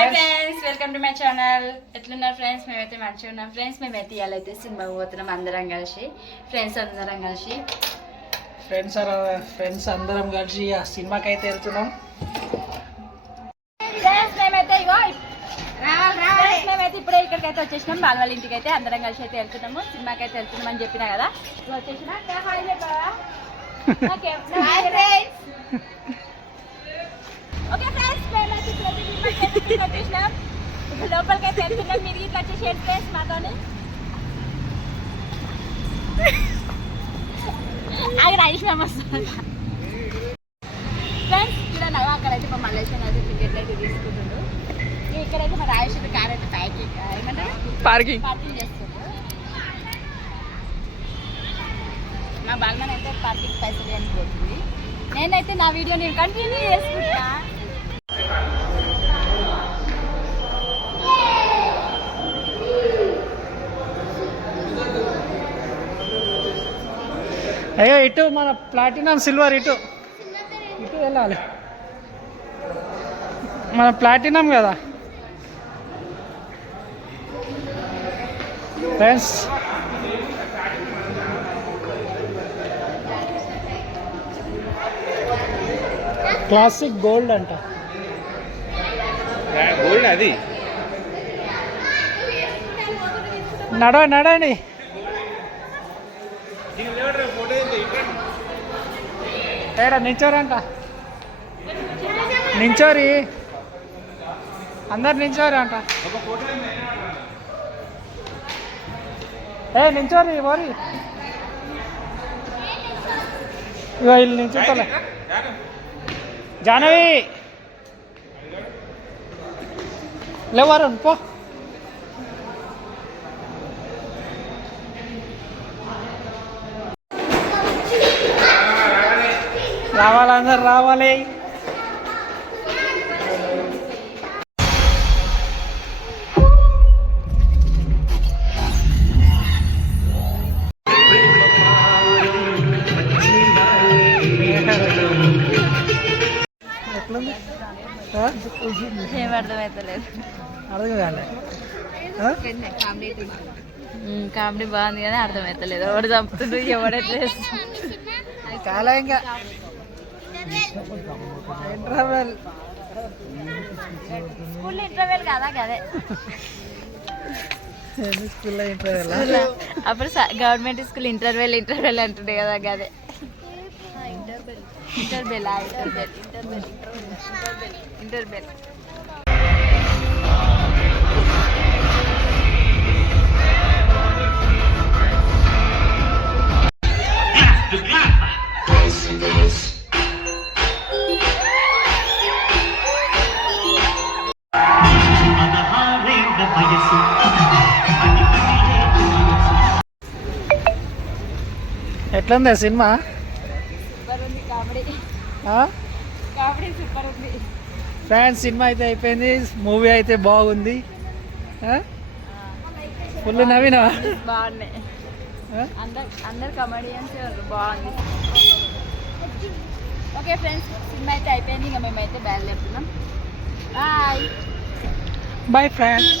Hi friends, welcome to my channel. ఎట్లున్నారు friends? మేమైతే మంచిగా ఉన్నాం ఫ్రెండ్స్. మేమైతే ఇవాళ అయితే సినిమాకి పోతున్నాం అందరం కలిసి, ఫ్రెండ్స్ అందరం కలిసి ఆ సినిమాకి అయితే వెళ్తున్నాం. మేమైతే ఇప్పుడే ఇక్కడికైతే వచ్చేసినాం. వాళ్ళ ఇంటికి అయితే అందరం కలిసి అయితే వెళ్తున్నాము. సినిమాకి అయితే వెళ్తున్నాం అని చెప్పినా కదా, వచ్చేసిన ఓకే ఫ్రెండ్స్, మేమైతే వచ్చేసినాం. ఇప్పుడు లోపలికి అయితే వెళ్తున్నాం. మీరు ఇట్లా వచ్చేసేయండి ఫ్రెండ్స్ మాతోని. ఆగి రాయిసినాం ఫ్రెండ్స్. చూడండి అక్కడైతే మా మల్లేశ్వరం అయితే టికెట్లు అయితే తీసుకుంటుండ్రు. ఇక్కడైతే మా రాయేశ్వరి కార్ అయితే ఏమంటారు పార్కింగ్ చేస్తుండ్రు. మా బాల్మన్ అయితే పార్కింగ్ పైసలు అనిపోతుంది. నేనైతే నా వీడియో నేను కంటిన్యూ చేసుకుంటా. అయ్యో ఇటు మన ప్లాటినం సిల్వర్ ఇటు వెళ్ళాలి. మన ప్లాటినం కదా ఫ్రెండ్స్. క్లాసిక్ గోల్డ్ అంట. గోల్డ్ అది నడవండి. ఏడా నించోరంట, నించోరి అందరు నించోరి అంట. నించోరి ఓరి ఇగో వీళ్ళు నించుకోలే. జానవి లేవారు పో. రావాలి, అందరు రావాలి. ఎట్లుంది? ఏం అర్థమవుతలేదు. అర్థం కాలే. కామెడీ బాగుంది కానీ అర్థమవుతలేదు. ఎవరు చంపుతుండ్రు, ఎవడెట్లేదు చాలా ఇంకా ఇంటర్వెల్. స్కూల్ ఇంటర్వెల్ కదా గదే. స్కూల్లో ఇంటర్వెల్ అప్పుడు గవర్నమెంట్ స్కూల్ ఇంటర్వెల్ అంటుండే కదా గదే. ఇంటర్బెల్. ఎట్లుంది సినిమా? సూపర్ ఉంది. కామెడీ సూపర్ ఉంది ఫ్రెండ్స్. సినిమా అయితే అయిపోయింది. మూవీ అయితే బాగుంది. ఫుల్ నవీనా బాగున్నాయి. అందరు కమెడియన్స్ బాగుంది. ఓకే ఫ్రెండ్స్, సినిమా అయితే అయిపోయింది. ఇంకా మేమైతే బయలుదేరుతున్నాం. Bye friends.